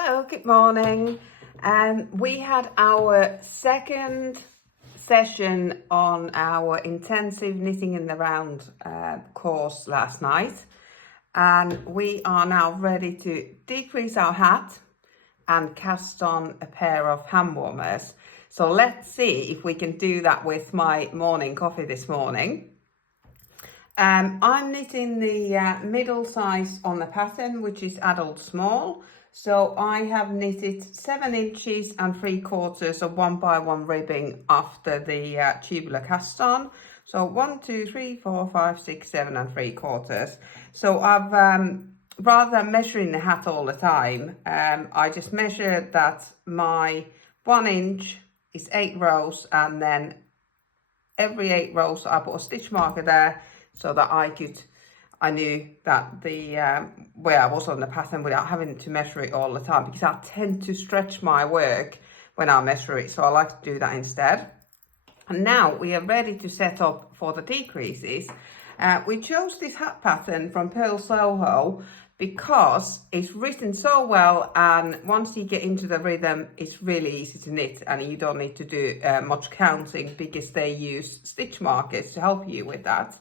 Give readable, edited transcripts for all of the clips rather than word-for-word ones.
Hello, good morning. We had our second session on our intensive knitting in the round course last night, and we are now ready to decrease our hat and cast on a pair of hand warmers. So let's see if we can do that with my morning coffee this morning. I'm knitting the middle size on the pattern, which is adult small. So I have knitted 7 inches and 3/4 of 1x1 ribbing after the tubular cast on. So 1, 2, 3, 4, 5, 6, 7 and 3/4. So I've rather than measuring the hat all the time, I just measured that my 1 inch is 8 rows, and then every 8 rows I put a stitch marker there so that I knew that the where I was on the pattern without having to measure it all the time, because I tend to stretch my work when I measure it, so I like to do that instead. And now we are ready to set up for the decreases. We chose this hat pattern from Pearl Soho because it's written so well, and once you get into the rhythm, it's really easy to knit and you don't need to do much counting, because they use stitch markers to help you with that.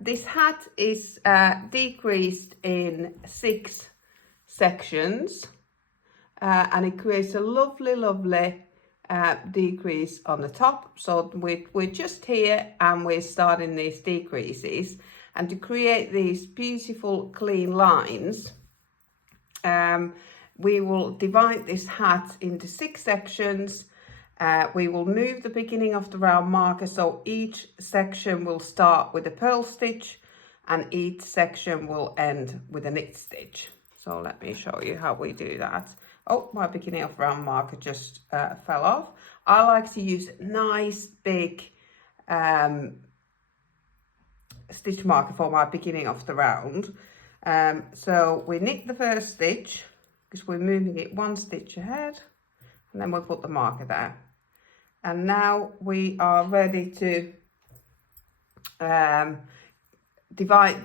This hat is decreased in 6 sections, and it creates a lovely decrease on the top. So we're just here and we're starting these decreases, and to create these beautiful clean lines, we will divide this hat into 6 sections. We will move the beginning of the round marker, so each section will start with a purl stitch and each section will end with a knit stitch. So let me show you how we do that. Oh, my beginning of round marker just fell off. I like to use nice big stitch marker for my beginning of the round. So we knit the first stitch because we're moving it 1 stitch ahead, and then we'll put the marker there. And now we are ready to divide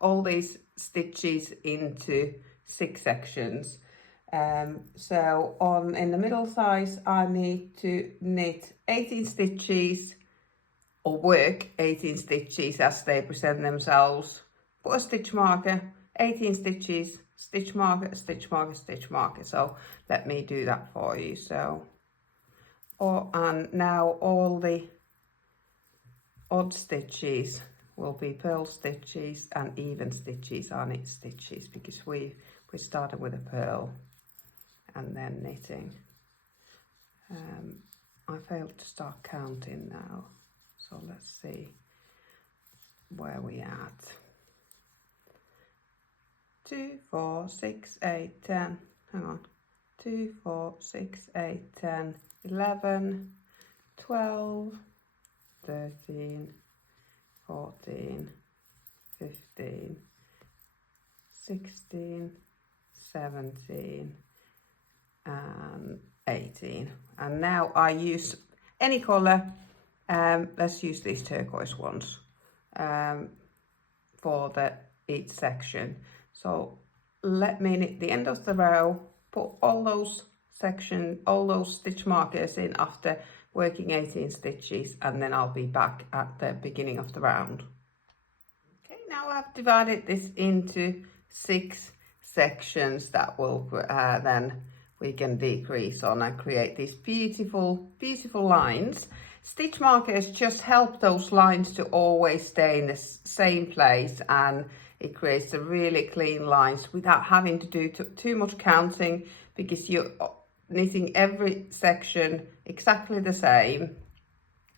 all these stitches into 6 sections. So in the middle size, I need to knit 18 stitches, or work 18 stitches as they present themselves. Put a stitch marker, 18 stitches, stitch marker, stitch marker, stitch marker. So let me do that for you. And now all the odd stitches will be purl stitches, and even stitches are knit stitches, because we started with a purl and then knitting. I failed to start counting now, so let's see where we at. 2, 4, 6, 8, 10. Hang on. 2, 4, 6, 8, 10, 11, 12, 13, 14, 15, 16, 17, and 18. And now I use any colour. Let's use these turquoise ones for each section. So let me knit the end of the row, put all those stitch markers in after working 18 stitches, and then I'll be back at the beginning of the round. Okay, now I've divided this into 6 sections that will then we can decrease on and create these beautiful lines. Stitch markers just help those lines to always stay in the same place, and it creates the really clean lines without having to do too much counting, because you're knitting every section exactly the same.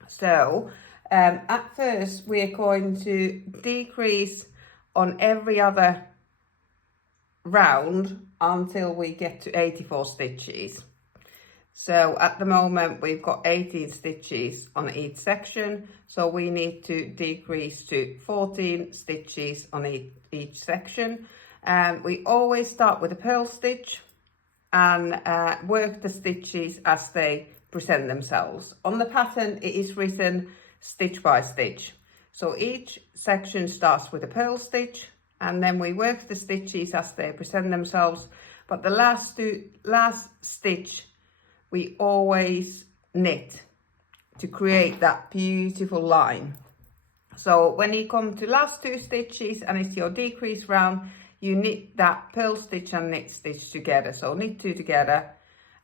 So at first we're going to decrease on every other round until we get to 84 stitches. So at the moment we've got 18 stitches on each section, so we need to decrease to 14 stitches on each section. We always start with a purl stitch and work the stitches as they present themselves. On the pattern it is written stitch by stitch, so each section starts with a purl stitch, and then we work the stitches as they present themselves. but the last stitch we always knit to create that beautiful line. So when you come to last 2 stitches and it's your decrease round, you knit that purl stitch and knit stitch together. So knit 2 together,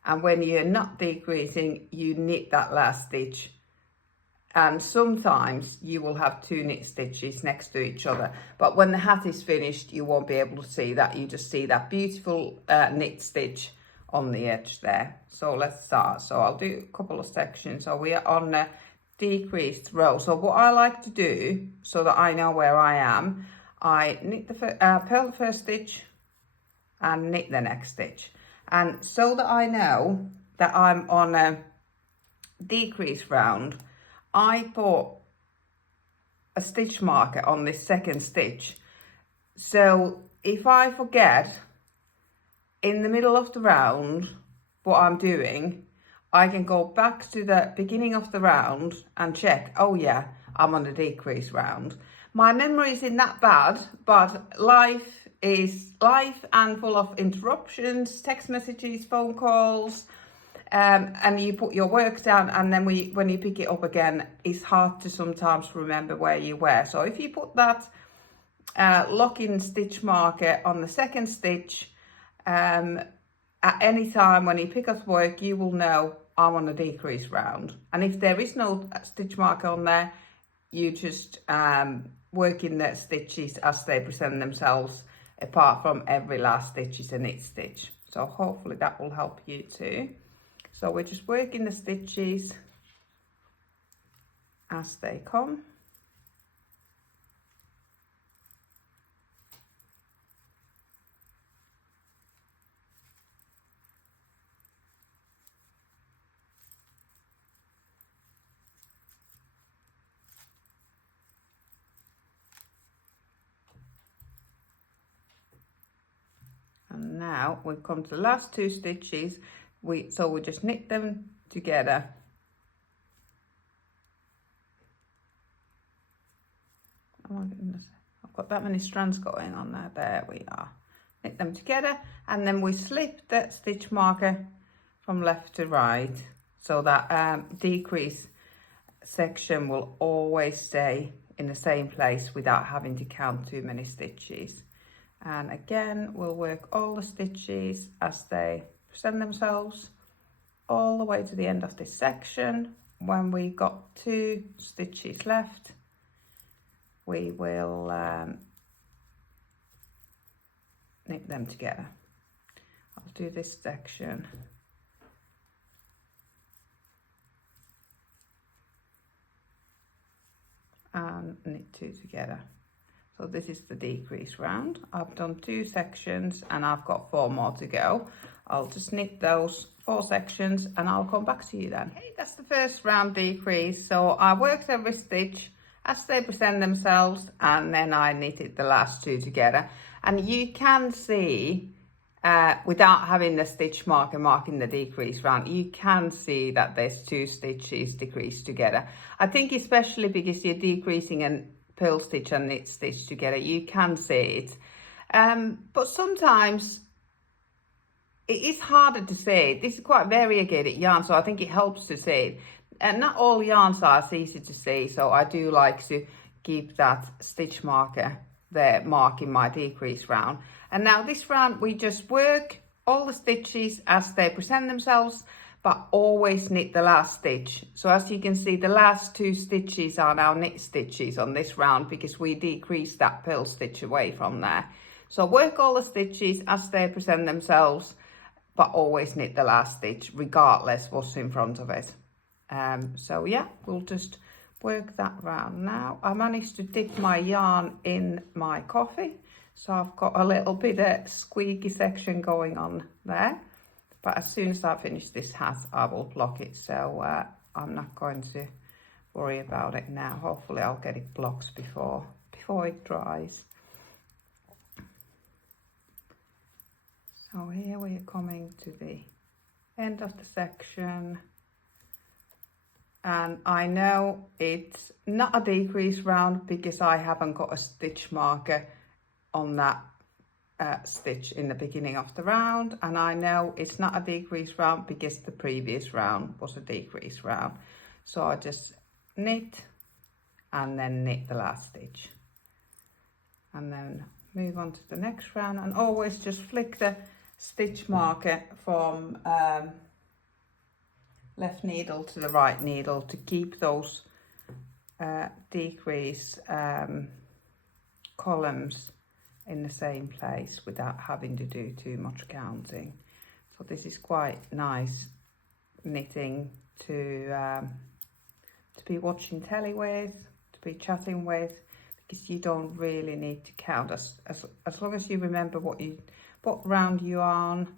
and when you're not decreasing, you knit that last stitch. And sometimes you will have 2 knit stitches next to each other, but when the hat is finished, you won't be able to see that. You just see that beautiful knit stitch on the edge there. So let's start. So I'll do a couple of sections. So we are on the decreased row. So what I like to do, so that I know where I am, I knit the purl the first stitch and knit the next stitch, and so that I know that I'm on a decrease round, I put a stitch marker on this second stitch. So if I forget in the middle of the round what I'm doing, I can go back to the beginning of the round and check, oh yeah, I'm on a decrease round. My memory isn't that bad, but life is life and full of interruptions, text messages, phone calls, and you put your work down, and then when you pick it up again, it's hard to sometimes remember where you were. So if you put that lock-in stitch marker on the second stitch, at any time when you pick up work, you will know I'm on a decrease round. And if there is no stitch marker on there, you just work in the stitches as they present themselves, apart from every last stitch is a knit stitch. So hopefully that will help you too. So we're just working the stitches as they come. And now we've come to the last 2 stitches. So we just knit them together. Oh my goodness, I've got that many strands going on there. There we are. Knit them together, and then we slip that stitch marker from left to right, so that decrease section will always stay in the same place without having to count too many stitches. And again, we'll work all the stitches as they present themselves all the way to the end of this section. When we got 2 stitches left, we will knit them together. I'll do this section. And knit 2 together. So this is the decrease round. I've done 2 sections and I've got 4 more to go. I'll just knit those 4 sections and I'll come back to you then. Okay, that's the first round decrease. So I worked every stitch as they present themselves, and then I knitted the last 2 together. And you can see, without having the stitch marker marking the decrease round, you can see that there's 2 stitches decreased together. I think especially because you're decreasing and purl stitch and knit stitch together, you can see it, but sometimes it is harder to see. This is quite variegated yarn, so I think it helps to see it, and not all yarns are as easy to see, so I do like to keep that stitch marker there marking my decrease round. And now this round we just work all the stitches as they present themselves, but always knit the last stitch. So as you can see, the last 2 stitches are now knit stitches on this round because we decreased that purl stitch away from there. So work all the stitches as they present themselves, but always knit the last stitch regardless what's in front of it. So yeah, we'll just work that round now. I managed to dip my yarn in my coffee, so I've got a little bit of squeaky section going on there. But as soon as I finish this hat, I will block it. So I'm not going to worry about it now. Hopefully I'll get it blocked before it dries. So here we are coming to the end of the section. And I know it's not a decrease round because I haven't got a stitch marker on that stitch in the beginning of the round, and I know it's not a decrease round because the previous round was a decrease round. So I just knit and then knit the last stitch and then move on to the next round, and always just flick the stitch marker from left needle to the right needle to keep those decrease columns in the same place without having to do too much counting. So this is quite nice knitting to be watching telly with, to be chatting with, because you don't really need to count as long as you remember what round you're on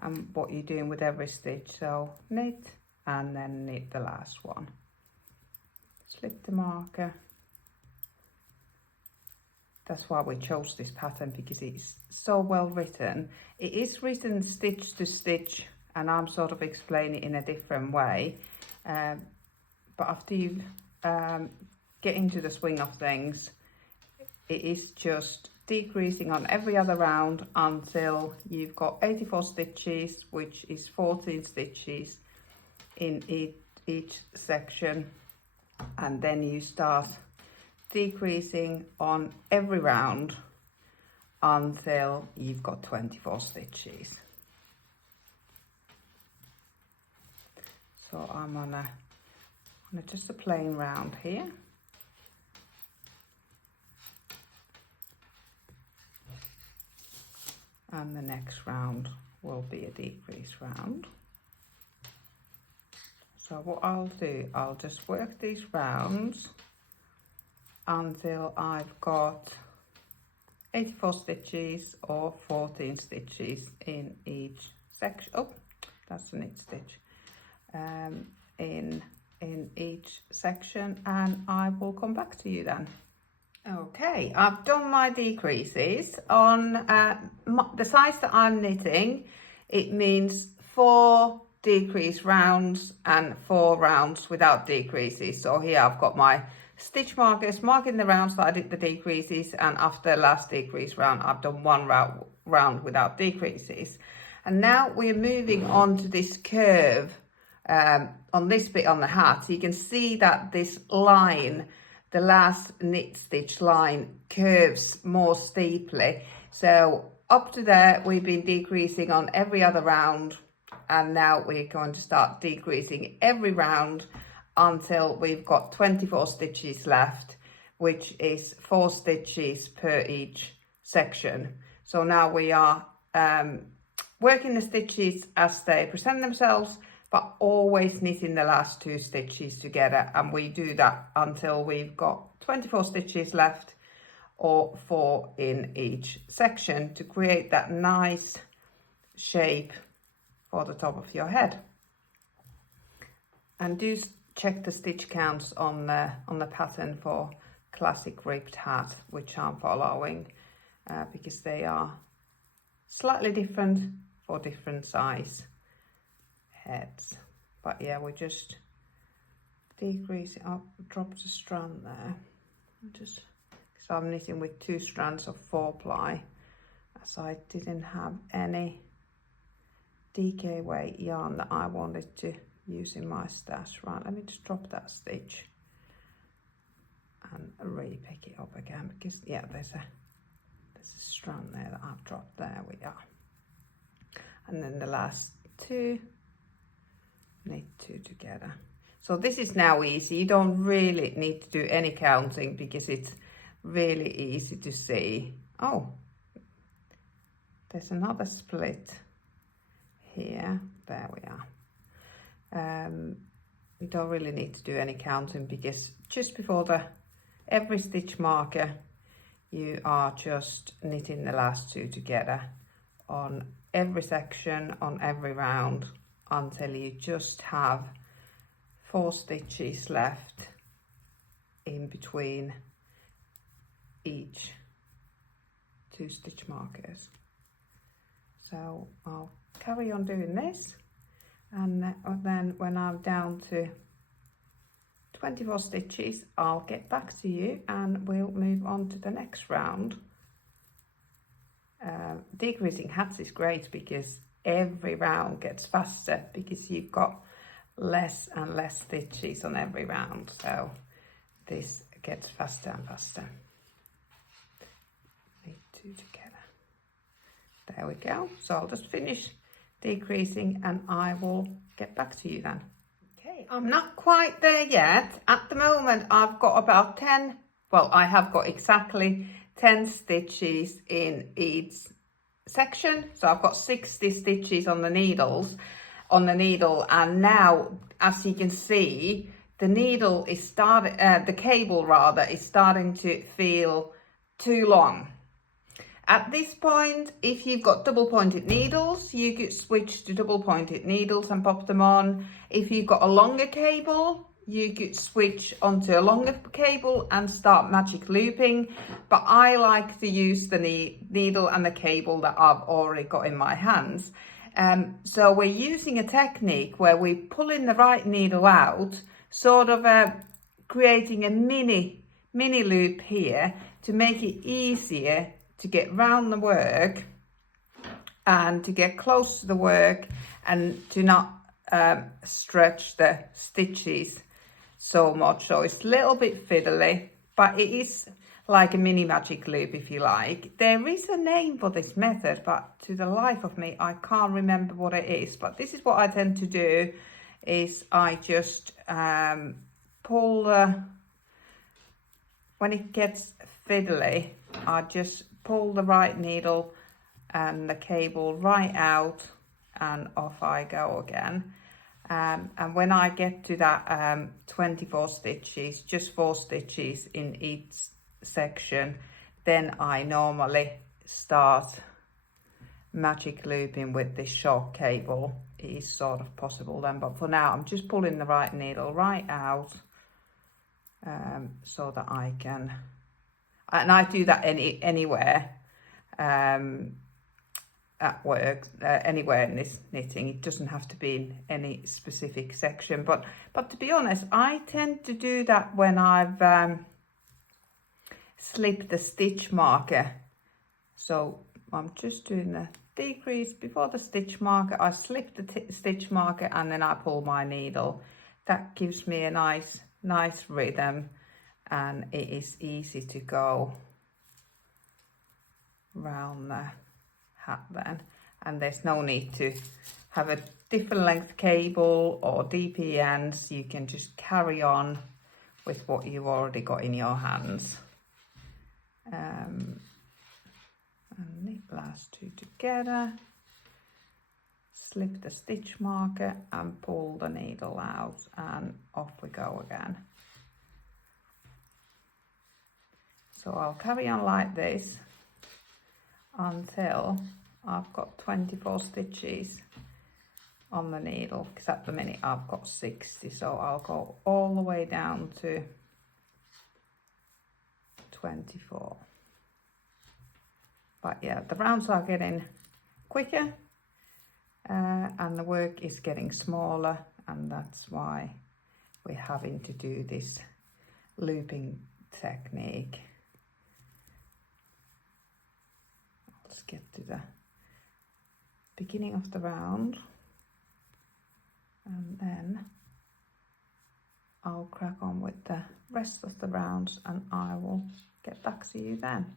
and what you're doing with every stitch. So knit and then knit the last one. Slip the marker. That's why we chose this pattern, because it's so well written. It is written stitch to stitch, and I'm sort of explaining it in a different way. But after you get into the swing of things, it is just decreasing on every other round until you've got 84 stitches, which is 14 stitches in each section, and then you start decreasing on every round until you've got 24 stitches. So I'm on just a plain round here. And the next round will be a decrease round. So what I'll do, I'll just work these rounds until I've got 84 stitches or 14 stitches in each section. Oh, that's a knit stitch. In each section, and I will come back to you then. Okay, I've done my decreases on the size that I'm knitting. It means 4 decrease rounds and 4 rounds without decreases. So here I've got my stitch markers marking the rounds that I did the decreases, and after the last decrease round I've done 1 round without decreases. And now we're moving on to this curve on this bit on the hat. So you can see that this line, the last knit stitch line, curves more steeply. So up to there we've been decreasing on every other round, and now we're going to start decreasing every round until we've got 24 stitches left, which is 4 stitches per each section. So now we are working the stitches as they present themselves, but always knitting the last 2 stitches together, and we do that until we've got 24 stitches left or 4 in each section to create that nice shape for the top of your head. And do check the stitch counts on the pattern for classic ribbed hat, which I'm following, because they are slightly different for different size heads. But yeah, we just decrease it up, drop the strand there, just so I'm knitting with 2 strands of 4-ply, as I didn't have any DK weight yarn that I wanted to use in my stash. Right, let me just drop that stitch and re-pick it up again, because yeah, there's a strand there that I've dropped. There we are. And then the last 2, knit 2 together. So this is now easy. You don't really need to do any counting, because it's really easy to see. Oh, there's another split here. There we are. You don't really need to do any counting, because just before every stitch marker you are just knitting the last 2 together on every section, on every round, until you just have 4 stitches left in between each 2 stitch markers. So I'll carry on doing this, and then when I'm down to 24 stitches, I'll get back to you and we'll move on to the next round. decreasing hats is great because every round gets faster because you've got less and less stitches on every round, so this gets faster and faster. Need two together. There we go. So I'll just finish decreasing and I will get back to you then. Okay, I'm not quite there yet. At the moment I've got about 10, well, I have got exactly 10 stitches in each section, so I've got 60 stitches on the needle, and now, as you can see, the needle is the cable rather is starting to feel too long. At this point, if you've got double pointed needles, you could switch to double pointed needles and pop them on. If you've got a longer cable, you could switch onto a longer cable and start magic looping, but I like to use the needle and the cable that I've already got in my hands. So we're using a technique where we're pulling the right needle out, sort of creating a mini loop here to make it easier to get round the work and to get close to the work and to not stretch the stitches so much. So it's a little bit fiddly, but it is like a mini magic loop, if you like. There is a name for this method, but to the life of me, I can't remember what it is. But this is what I tend to do, is I just pull when it gets fiddly, I just pull the right needle and the cable right out and off I go again. And when I get to that 24 stitches, just 4 stitches in each section, then I normally start magic looping with this short cable. It is sort of possible then, but for now I'm just pulling the right needle right out so that I can, and I do that anywhere at work, anywhere in this knitting. It doesn't have to be in any specific section, but to be honest, I tend to do that when I've slipped the stitch marker. So I'm just doing the decrease before the stitch marker. I slip the stitch marker and then I pull my needle. That gives me a nice rhythm, and it is easy to go round the hat then, and there's no need to have a different length cable or DP ends. You can just carry on with what you've already got in your hands. And knit last two together, slip the stitch marker and pull the needle out, and off we go again. So I'll carry on like this until I've got 24 stitches on the needle, because at the minute I've got 60, so I'll go all the way down to 24. But yeah, the rounds are getting quicker and the work is getting smaller, and that's why we're having to do this looping technique. Let's get to the beginning of the round, and then I'll crack on with the rest of the rounds and I will get back to you then.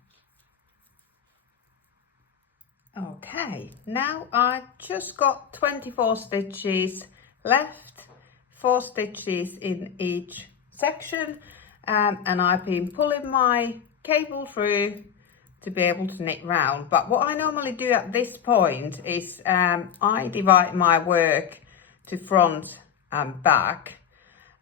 Okay, now I've just got 24 stitches left, 4 stitches in each section, and I've been pulling my cable through to be able to knit round. But what I normally do at this point is I divide my work to front and back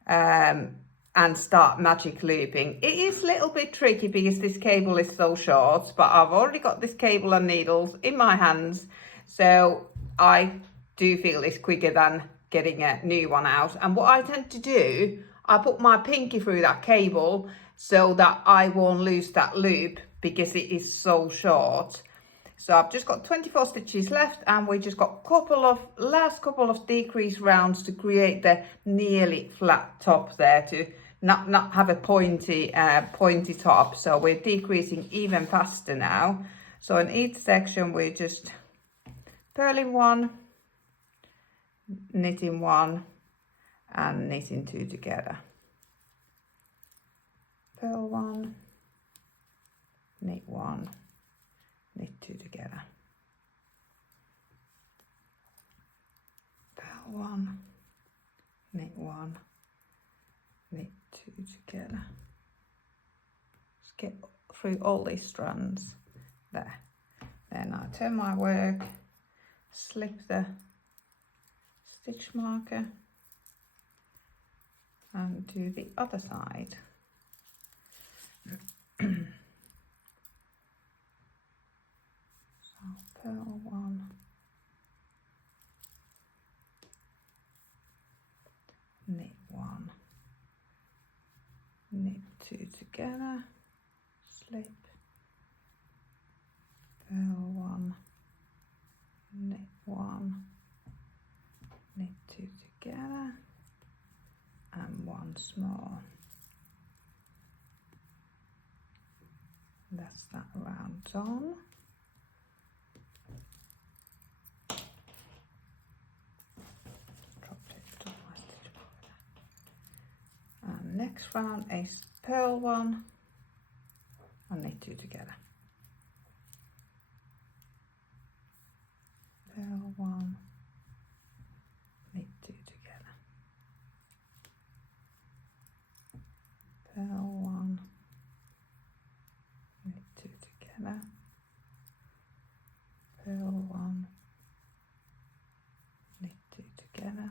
and start magic looping. It is a little bit tricky because this cable is so short, but I've already got this cable and needles in my hands, so I do feel it's quicker than getting a new one out. And what I tend to do, I put my pinky through that cable so that I won't lose that loop because it is so short. So I've just got 24 stitches left, and we just got last couple of decrease rounds to create the nearly flat top there, to not have a pointy top. So we're decreasing even faster now. So in each section we're just purling 1, knitting 1 and knitting 2 together. Purl 1, knit 1, knit 2 together. Purl 1, knit 1, knit 2 together. Just get through all these strands there. Then I turn my work, slip the stitch marker and do the other side. So purl 1, knit 1, knit 2 together, slip, purl 1, knit 1, knit 2 together, and once more. That's that round done. Dropped it, drop my stitch marker. And next round is purl 1 and knit 2 together. Purl 1, knit 2 together. Purl 1, knit 2 together. Purl 1, knit 2 together.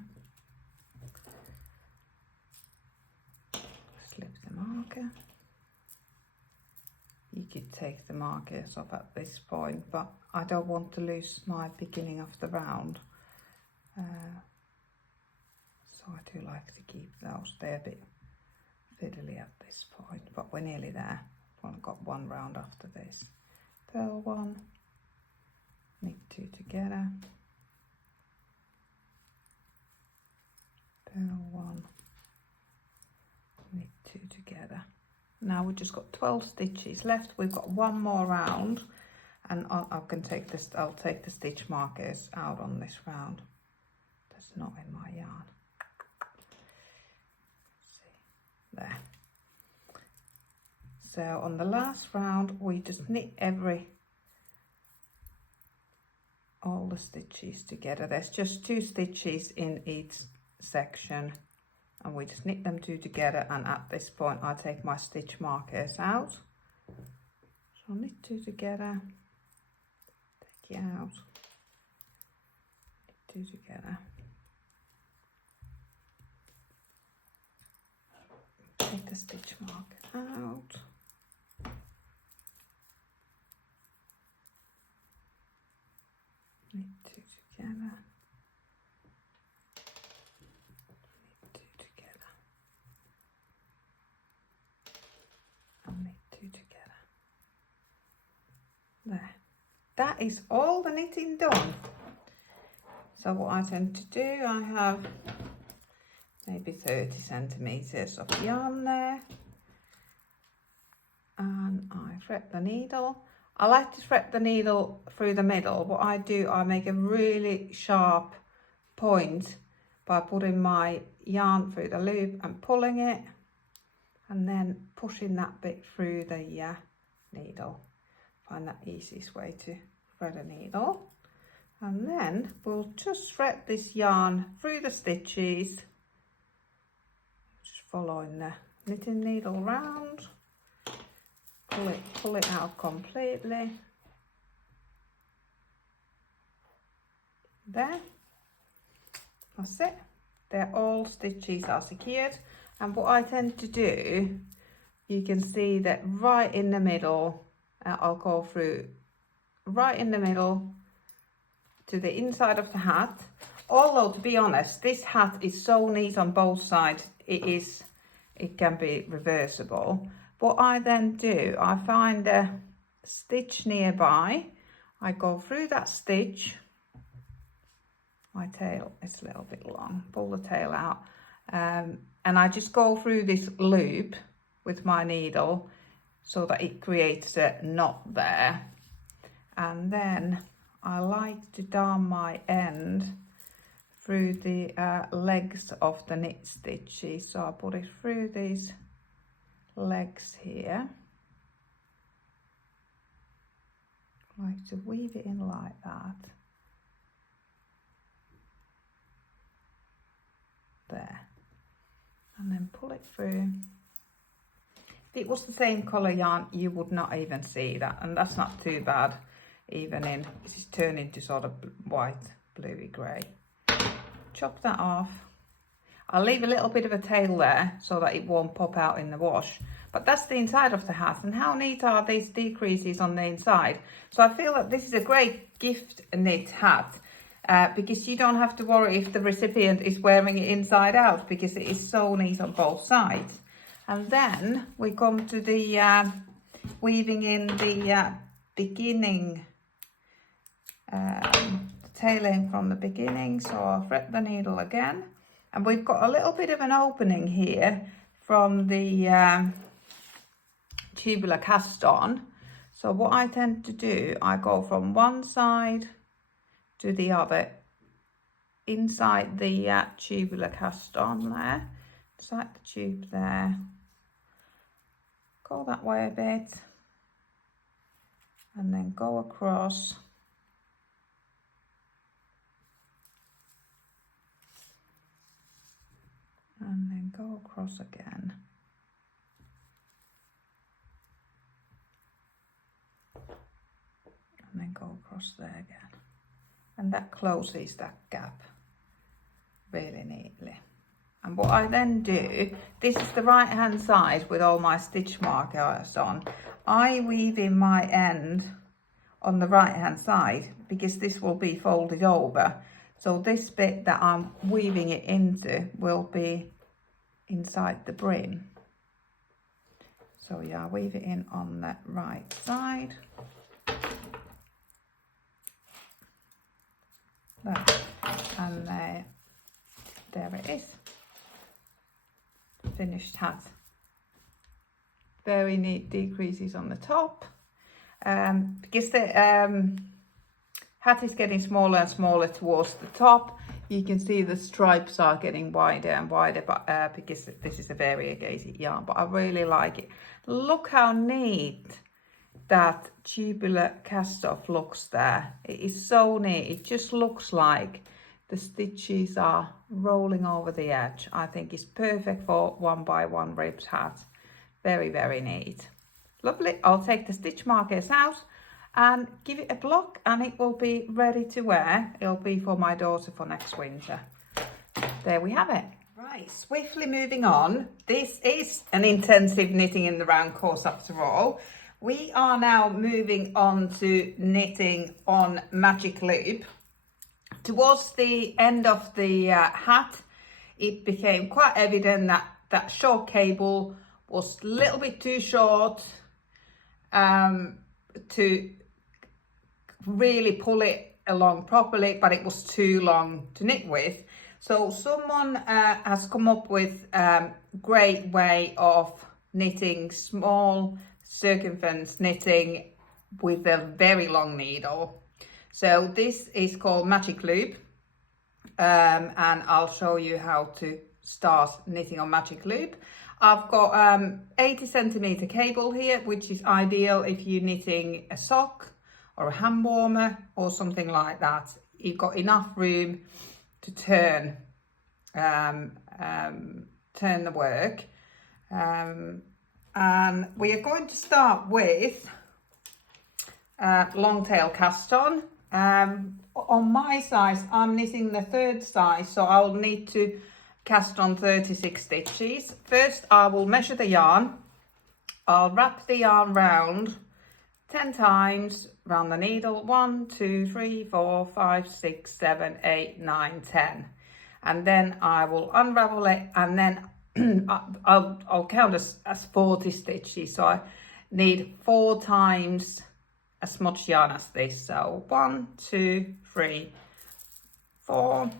Slip the marker. You could take the markers off at this point, but I don't want to lose my beginning of the round. So I do like to keep those. They're a bit fiddly at this point, but we're nearly there. I've got one round after this. Purl 1, knit 2 together. Purl 1, knit 2 together. Now we've just got 12 stitches left. We've got one more round, and I'll take the stitch markers out on this round. That's not in my yarn. There. So on the last round we just knit all the stitches together. There's just 2 stitches in each section and we just knit them 2 together, and at this point I take my stitch markers out. So knit 2 together, take it out, knit 2 together. Take the stitch marker out. Knit 2 together. Knit 2 together. And knit 2 together. There. That is all the knitting done. So what I tend to do, I have maybe 30 centimeters of yarn there, and I thread the needle. I like to thread the needle through the middle. What I do, I make a really sharp point by putting my yarn through the loop and pulling it, and then pushing that bit through the needle. Find that easiest way to thread a needle. And then we'll just thread this yarn through the stitches, just following the knitting needle round, pull it out completely. There, that's it. They're all stitches are secured. And what I tend to do, you can see that right in the middle, I'll go through right in the middle to the inside of the hat. Although, to be honest, this hat is so neat on both sides, it can be reversible. What I then do, I find a stitch nearby, I go through that stitch, my tail is a little bit long, pull the tail out, and I just go through this loop with my needle so that it creates a knot there. And then I like to darn my end through the legs of the knit stitches. So I put it through these legs here. I like to weave it in like that. There. And then pull it through. If it was the same colour yarn, you would not even see that, and that's not too bad. Even in, this is turning to sort of white, bluey grey. Chop that off. I'll leave a little bit of a tail there so that it won't pop out in the wash. But that's the inside of the hat, and how neat are these decreases on the inside? So I feel that this is a great gift knit hat because you don't have to worry if the recipient is wearing it inside out, because it is so neat on both sides. And then we come to the weaving in the beginning, tailing from the beginning. So I'll fret the needle again, and we've got a little bit of an opening here from the tubular cast on. So what I tend to do, I go from one side to the other inside the tubular cast on there, inside the tube there, go that way a bit, and then go across, and then go across again, and then go across there again, and that closes that gap really neatly. And what I then do, this is the right hand side with all my stitch markers on. I weave in my end on the right hand side because this will be folded over. So this bit that I'm weaving it into will be inside the brim. So yeah, I weave it in on the right side. There. And there it is. Finished hat. Very neat decreases on the top. Because the hat is getting smaller and smaller towards the top, you can see the stripes are getting wider and wider, but because this is a variegated yarn, but I really like it. Look how neat that tubular cast off looks there. It is so neat. It just looks like the stitches are rolling over the edge. I think it's perfect for 1x1 ribs hat. Very, very neat. Lovely. I'll take the stitch markers out and give it a block, and it will be ready to wear. It'll be for my daughter for next winter. There we have it. Right, swiftly moving on. This is an intensive knitting in the round course after all. We are now moving on to knitting on magic loop. Towards the end of the hat, it became quite evident that that short cable was a little bit too short to really pull it along properly, but it was too long to knit with. So someone has come up with a great way of knitting small circumference knitting with a very long needle. So this is called magic loop, and I'll show you how to start knitting on magic loop. I've got 80 centimeter cable here, which is ideal if you're knitting a sock or a hand warmer or something like that. You've got enough room to turn the work. And we are going to start with long tail cast on. On my size, I'm knitting the third size, so I'll need to cast on 36 stitches. First, I will measure the yarn. I'll wrap the yarn round 10 times round the needle. 1, 2, 3, 4, 5, 6, 7, 8, 9, 10. And then I will unravel it, and then I'll count as 40 stitches. So I need 4 times as much yarn as this. So 1, 2, 3, 4.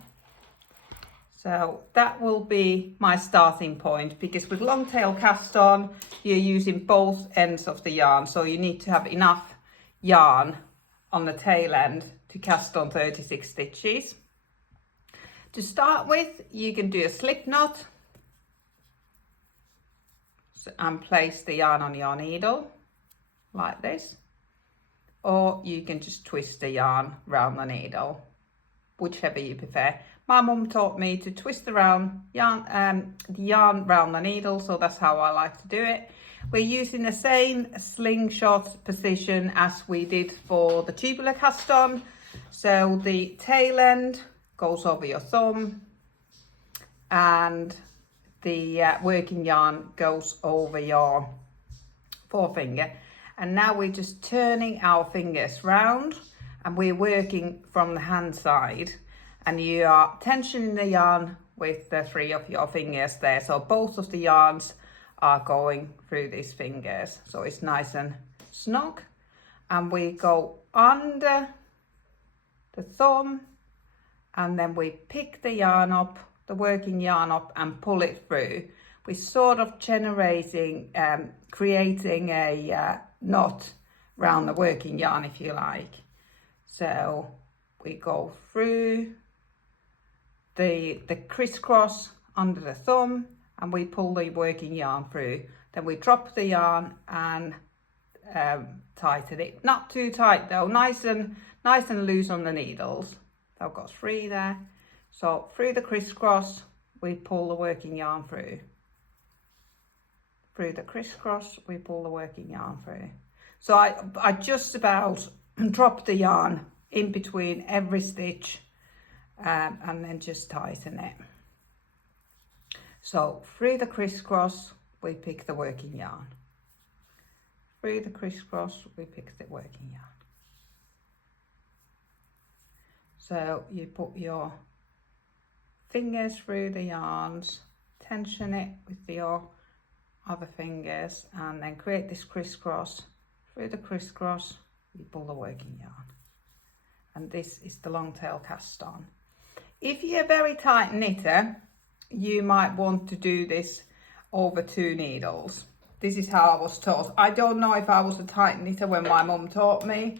So that will be my starting point, because with long tail cast on, you're using both ends of the yarn. So you need to have enough yarn on the tail end to cast on 36 stitches. To start with, you can do a slip knot and place the yarn on your needle like this, or you can just twist the yarn round the needle, whichever you prefer. My mum taught me to twist the yarn round the needle, so that's how I like to do it. We're using the same slingshot position as we did for the tubular cast on. So the tail end goes over your thumb and the working yarn goes over your forefinger. And now we're just turning our fingers round and we're working from the hand side, and you are tensioning the yarn with the three of your fingers there. So both of the yarns are going through these fingers. So it's nice and snug. And we go under the thumb and then we pick the yarn up, the working yarn up, and pull it through. We're sort of creating a knot round the working yarn, if you like. So we go through the crisscross under the thumb and we pull the working yarn through. Then we drop the yarn and tighten it. Not too tight though, nice and loose on the needles. So I've got 3 there. So through the crisscross, we pull the working yarn through. Through the crisscross, we pull the working yarn through. So I just about drop the yarn in between every stitch and then just tighten it. So through the crisscross, we pick the working yarn. Through the crisscross, we pick the working yarn. So you put your fingers through the yarns, tension it with your other fingers, and then create this crisscross. Through the crisscross, you pull the working yarn. And this is the long tail cast on. If you're a very tight knitter, you might want to do this over 2 needles. This is how I was taught. I don't know if I was a tight knitter when my mum taught me.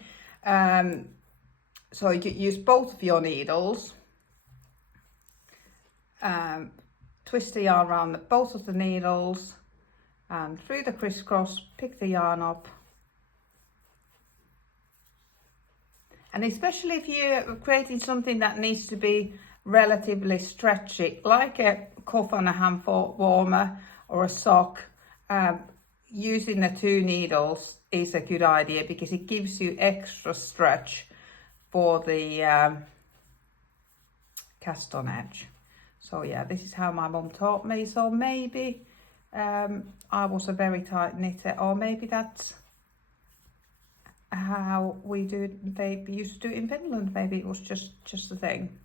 So you use both of your needles. Twist the yarn around both of the needles and through the crisscross, pick the yarn up. And especially if you're creating something that needs to be relatively stretchy, like a cuff on a Handwarmer or a sock, using the 2 needles is a good idea because it gives you extra stretch for the cast on edge. So yeah, this is how my mum taught me. So maybe I was a very tight knitter, or maybe that's how they used to do it in Finland. Maybe it was just a thing.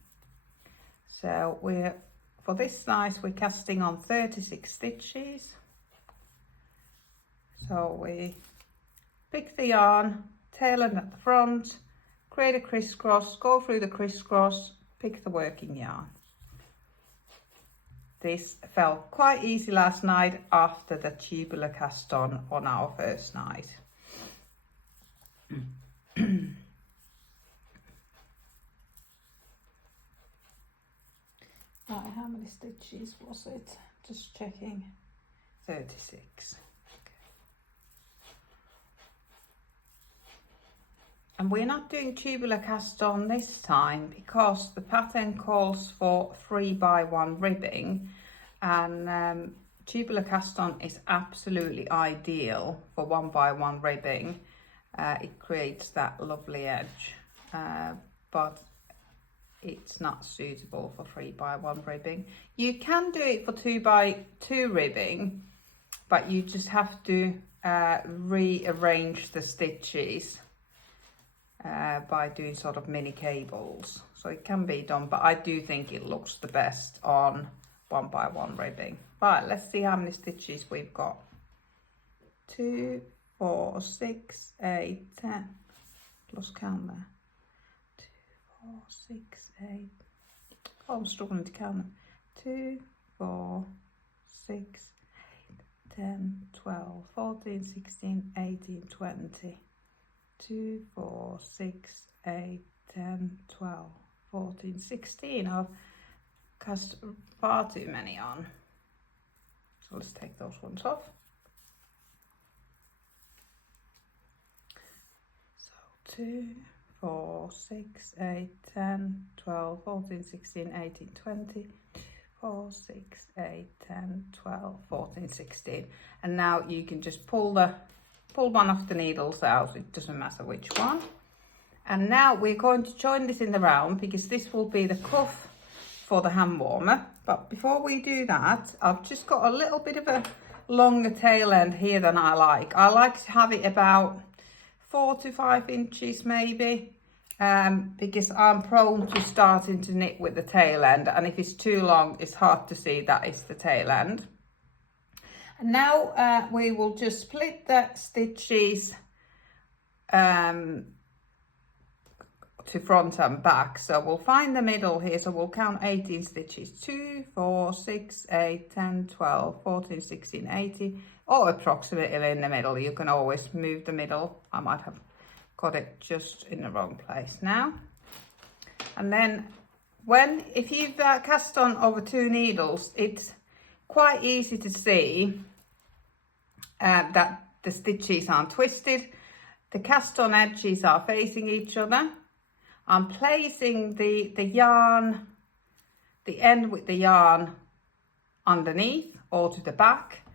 So for this size we're casting on 36 stitches. So we pick the yarn, tail end at the front, create a crisscross, go through the crisscross, pick the working yarn. This felt quite easy last night after the tubular cast on our first night. Right, how many stitches was it? Just checking. 36. And we're not doing tubular cast on this time because the pattern calls for 3x1 ribbing, and tubular cast on is absolutely ideal for 1x1 ribbing. It creates that lovely edge, but it's not suitable for 3x1 ribbing. You can do it for 2x2 ribbing, but you just have to rearrange the stitches by doing sort of mini cables. So it can be done, but I do think it looks the best on 1x1 ribbing. Right, let's see how many stitches we've got. 2, 4, 6, 8, 10. Lost count there. 2, 4, 6, 8. Oh, I'm struggling to count them. 2, 4, 6, 8, 10, 12, 14, 16, 18, 20. 2, 4, 6, 8, 10, 12, 14, 16. I've cast far too many on. So let's take those ones off. So 2, 4, 6, 8, 10, 12, 14, 16, 18, 20, 4, 6, 8, 10, 12, 14, 16. And now you can just pull one of the needles out. It doesn't matter which one. And now we're going to join this in the round because this will be the cuff for the hand warmer. But before we do that, I've just got a little bit of a longer tail end here than I like. I like to have it about 4 to 5 inches maybe, because I'm prone to starting to knit with the tail end, and if it's too long it's hard to see that it's the tail end. And now we will just split the stitches to front and back. So we'll find the middle here, so we'll count 18 stitches. 2, 4, 6, 8, 10, 12, 14, 16, 18, or approximately in the middle. You can always move the middle. I might have got it just in the wrong place now. And then if you've cast on over 2 needles, it's quite easy to see that the stitches aren't twisted. The cast on edges are facing each other. I'm placing the yarn, the end with the yarn underneath or to the back,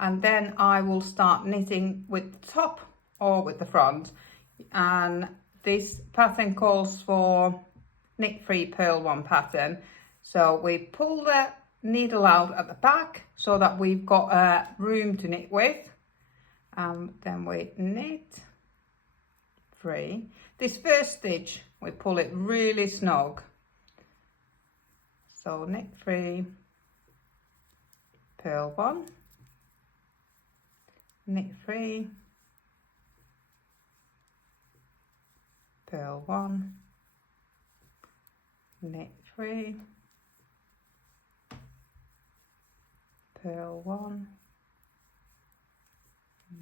and then I will start knitting with the top or with the front. And this pattern calls for knit free purl one pattern. So we pull the needle out at the back so that we've got room to knit with. Then we knit 3. This first stitch, we pull it really snug. So knit 3, purl 1, knit 3, purl 1, knit 3, purl 1,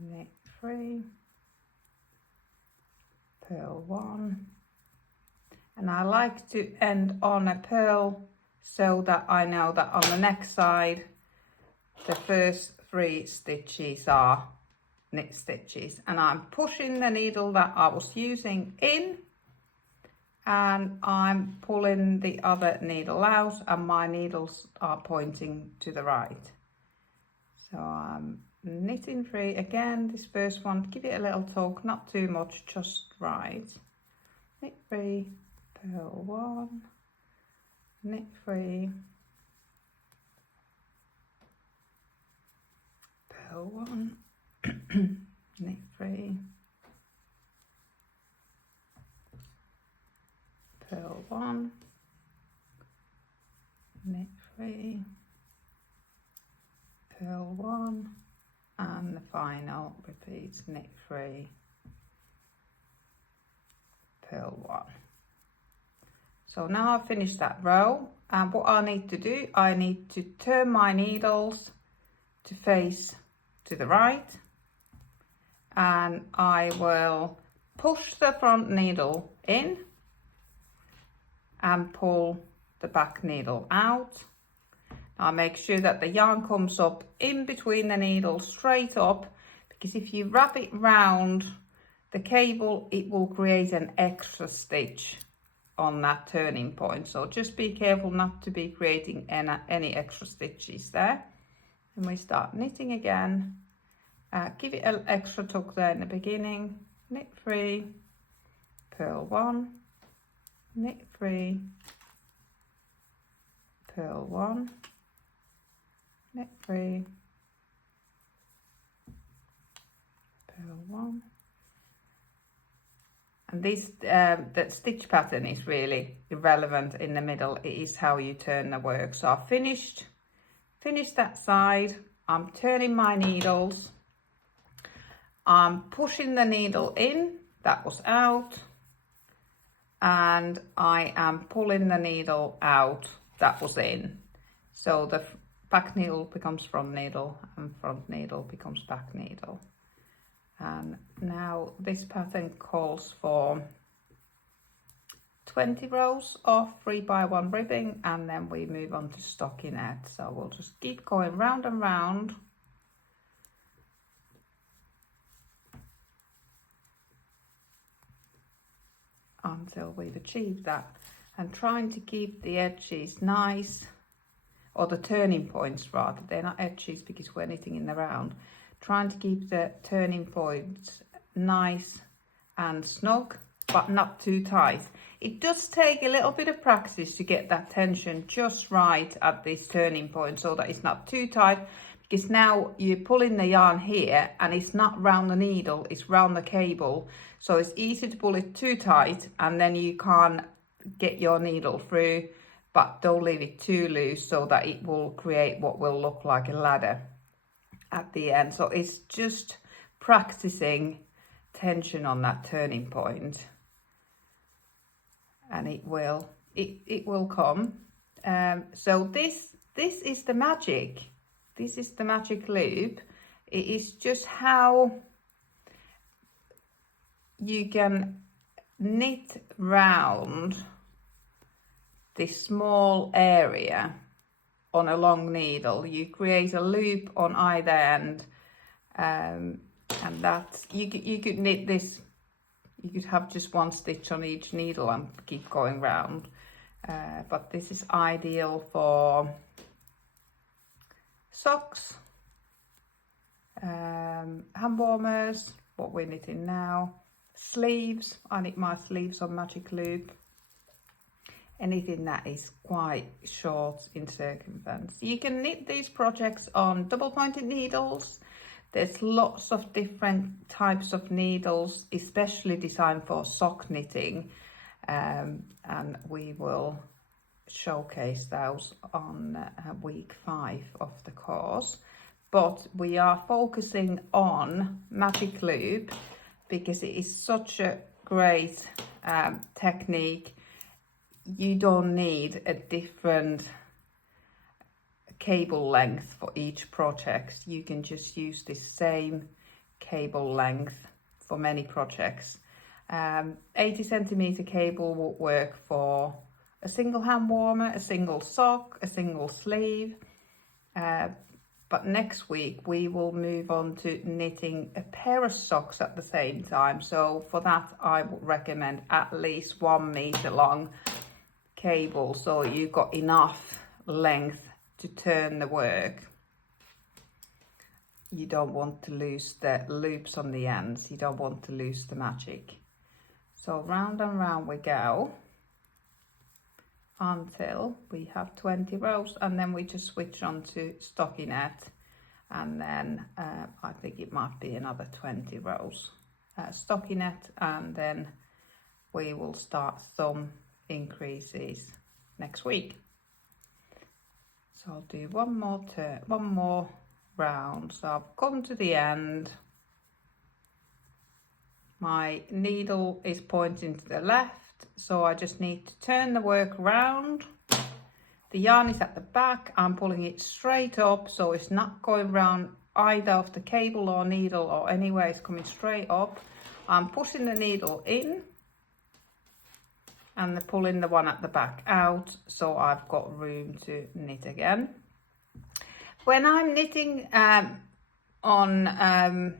knit 3, purl 1, and I like to end on a purl so that I know that on the next side the first 3 stitches are knit stitches, and I'm pushing the needle that I was using in, and I'm pulling the other needle out, and my needles are pointing to the right. So I'm knitting 3 again. This first one, give it a little tug, not too much, just right. Knit 3, purl 1, knit 3, purl 1, knit 3, purl 1, knit 3, purl 1, and the final repeats, knit 3, purl 1. So now I've finished that row, and what I need to do, I need to turn my needles to face to the right, and I will push the front needle in and pull the back needle out. Now make sure that the yarn comes up in between the needles straight up, because if you wrap it round the cable, it will create an extra stitch on that turning point. So just be careful not to be creating any extra stitches there. And we start knitting again. Give it an extra tuck there in the beginning. Knit 3, purl 1, knit 3, purl 1, knit 3, purl 1. And this that stitch pattern is really irrelevant in the middle. It is how you turn the work. So I've finished that side. I'm turning my needles. I'm pushing the needle in, that was out, and I am pulling the needle out, that was in. So the back needle becomes front needle and front needle becomes back needle. And now this pattern calls for 20 rows of 3x1 ribbing, and then we move on to stockinette. So we'll just keep going round and round until we've achieved that, and trying to keep the edges nice, or the turning points rather, they're not edges because we're knitting in the round, trying to keep the turning points nice and snug but not too tight. It does take a little bit of practice to get that tension just right at this turning point so that it's not too tight, because now you're pulling the yarn here and it's not round the needle, it's round the cable. So it's easy to pull it too tight and then you can't get your needle through, but don't leave it too loose so that it will create what will look like a ladder at the end. So it's just practicing tension on that turning point, and it will come. So this is the magic. This is the magic loop. It is just how you can knit round this small area on a long needle. You create a loop on either end, and that's, you could knit this, you could have just one stitch on each needle and keep going round, but this is ideal for socks, hand warmers, what we're knitting now, sleeves. I knit my sleeves on magic loop. Anything that is quite short in circumference. You can knit these projects on double pointed needles. There's lots of different types of needles, especially designed for sock knitting, and we will showcase those on week 5 of the course. But we are focusing on magic loop because it is such a great technique. You don't need a different cable length for each project. You can just use the same cable length for many projects. 80 centimeter cable will work for a single hand warmer, a single sock, a single sleeve. But next week we will move on to knitting a pair of socks at the same time. So for that I would recommend at least 1 meter long cable, so you've got enough length to turn the work. You don't want to lose the loops on the ends, you don't want to lose the magic. So round and round we go until we have 20 rows, and then we just switch on to stockinette, and then I think it might be another 20 rows stockinette, and then we will start some increases next week. So I'll do one more round. So I've come to the end, my needle is pointing to the left, so I just need to turn the work round. The yarn is at the back, I'm pulling it straight up, so it's not going round either of the cable or needle or anywhere, it's coming straight up. I'm pushing the needle in and pulling the one at the back out, so I've got room to knit again. When I'm knitting on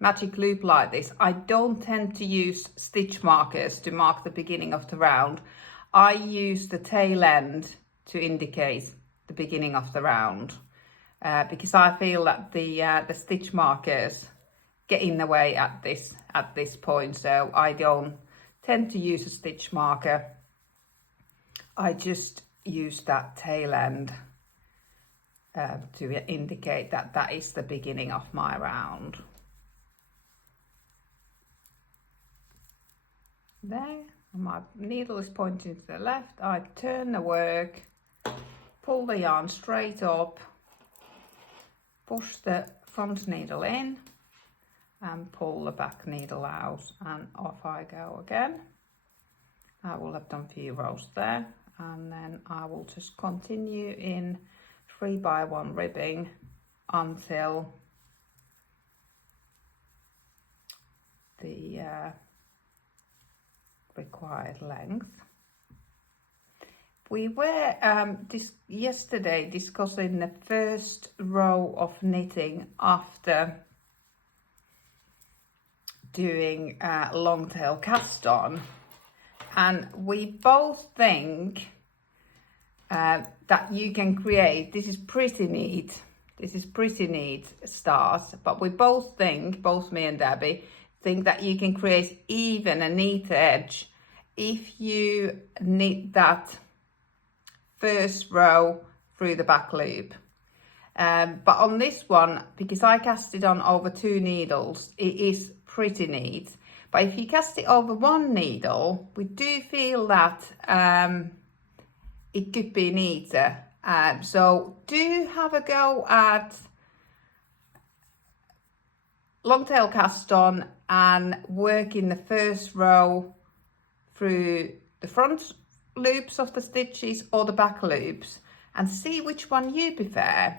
magic loop like this, I don't tend to use stitch markers to mark the beginning of the round. I use the tail end to indicate the beginning of the round, because I feel that the stitch markers get in the way at this point, so I don't tend to use a stitch marker. I just use that tail end to indicate that that is the beginning of my round. There, my needle is pointing to the left. I turn the work, pull the yarn straight up, push the front needle in and pull the back needle out, and off I go again. I will have done a few rows there, and then I will just continue in 3x1 ribbing until the required length. We were yesterday discussing the first row of knitting after doing long tail cast on, and we both think that you can create, this is pretty neat start, but we both think, both me and Debbie think that you can create even a neat edge if you knit that first row through the back loop. But on this one, because I cast it on over 2 needles, it is pretty neat. But if you cast it over 1 needle, we do feel that it could be neater. So do have a go at long tail cast on and work in the first row through the front loops of the stitches or the back loops, and see which one you prefer.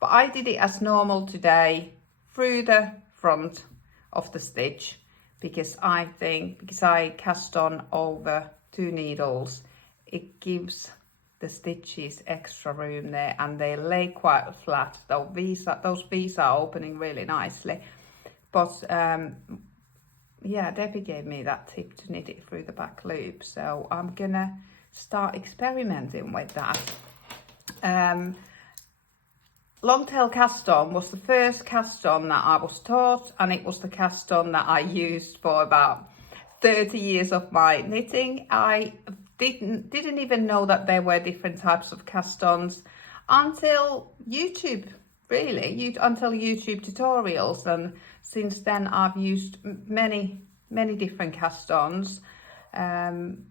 But I did it as normal today through the front of the stitch, because I think, because I cast on over 2 needles, it gives the stitches extra room there, and they lay quite flat. Those V's are opening really nicely. But yeah, Debbie gave me that tip to knit it through the back loop, so I'm gonna start experimenting with that. Long tail cast on was the first cast on that I was taught, and it was the cast on that I used for about 30 years of my knitting. I didn't even know that there were different types of cast ons until YouTube, really, until YouTube tutorials, and since then I've used many different cast ons, and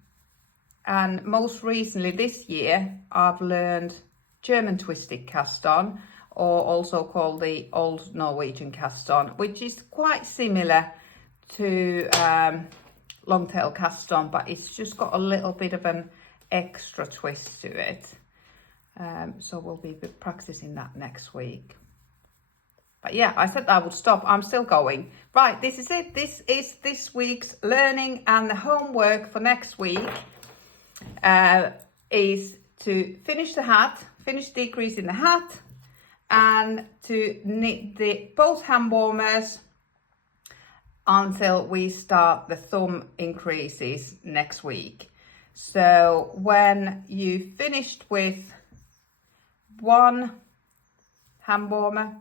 most recently this year I've learned German twisted cast on, or also called the Old Norwegian cast on, which is quite similar to long tail cast on, but it's just got a little bit of an extra twist to it. So we'll be practicing that next week. But yeah, I said I would stop. I'm still going. Right, this is it. This is this week's learning, and the homework for next week is to finish the hat, finish decreasing the hat, and to knit both hand warmers until we start the thumb increases next week. So when you finished with 1 hand warmer,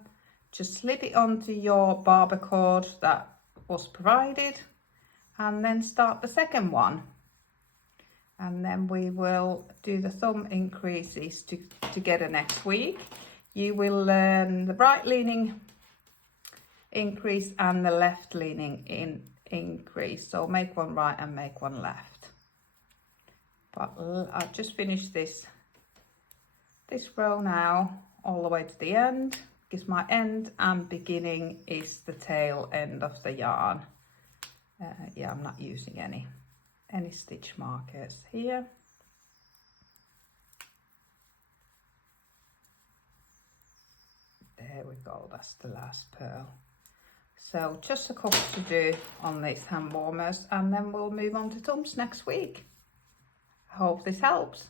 just slip it onto your barber cord that was provided, and then start the second one. And then we will do the thumb increases together next week. You will learn the right leaning increase and the left leaning increase. So make one right and make one left. But I've just finished this row now all the way to the end, because my end and beginning is the tail end of the yarn. Yeah, I'm not using any stitch markers here. There we go, that's the last purl. So just a couple to do on these hand warmers, and then we'll move on to thumbs next week. I hope this helps.